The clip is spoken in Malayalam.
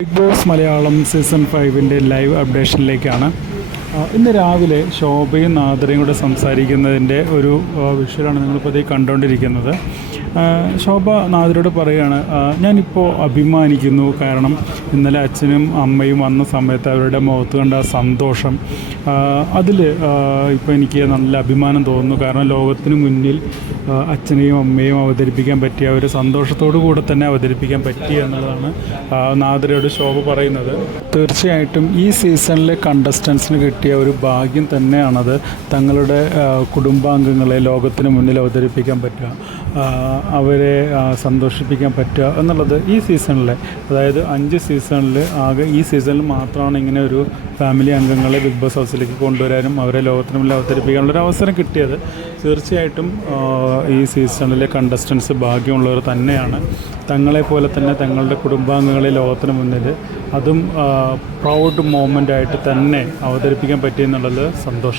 Big Boss Malayalam season 5 live അപ്ഡേഷനിലേക്കാണ്. ഇന്ന് രാവിലെ ശോഭയും നാദരയും കൂടെ സംസാരിക്കുന്നതിൻ്റെ ഒരു വിഷ്വലാണ് നിങ്ങളിപ്പോൾ കണ്ടുകൊണ്ടിരിക്കുന്നത്. ശോഭ നാദരോട് പറയുകയാണ്, ഞാനിപ്പോൾ അഭിമാനിക്കുന്നു. കാരണം ഇന്നലെ അച്ഛനും അമ്മയും വന്ന സമയത്ത് അവരുടെ മുഖത്ത് കണ്ട സന്തോഷം, അതിൽ ഇപ്പോൾ എനിക്ക് നല്ല അഭിമാനം തോന്നുന്നു. കാരണം ലോകത്തിന് മുന്നിൽ അച്ഛനെയും അമ്മയും അവതരിപ്പിക്കാൻ പറ്റിയ ഒരു സന്തോഷത്തോടു കൂടെ തന്നെ അവതരിപ്പിക്കാൻ പറ്റിയ എന്നുള്ളതാണ് നാദരയോട് ശോഭ പറയുന്നത്. തീർച്ചയായിട്ടും ഈ സീസണിലെ കണ്ടസ്റ്റൻസിന് കിട്ടിയ ഒരു ഭാഗ്യം തന്നെയാണത്. തങ്ങളുടെ കുടുംബാംഗങ്ങളെ ലോകത്തിന് മുന്നിൽ അവതരിപ്പിക്കാൻ പറ്റുക, അവരെ സന്തോഷിപ്പിക്കാൻ പറ്റുക എന്നുള്ളത് ഈ സീസണിലെ, അതായത് 5 സീസണിൽ ആകെ ഈ സീസണിൽ മാത്രമാണ് ഇങ്ങനെ ഒരു ഫാമിലി അംഗങ്ങളെ ബിഗ് ബോസ് ഹൗസിലേക്ക് കൊണ്ടുവരാനും അവരെ ലോകത്തിന് മുന്നിൽ അവതരിപ്പിക്കാനുള്ളൊരു അവസരം കിട്ടിയത്. തീർച്ചയായിട്ടും ഈ സീസണിലെ കണ്ടസ്റ്റൻസ് ഭാഗ്യമുള്ളവർ തന്നെയാണ്. തങ്ങളെപ്പോലെ തന്നെ തങ്ങളുടെ കുടുംബാംഗങ്ങളെ ലോകത്തിന് മുന്നിൽ അതും പ്രൗഡ് മൊമെൻ്റായിട്ട് തന്നെ അവതരിപ്പിക്കാൻ പറ്റിയെന്നുള്ളത് സന്തോഷം.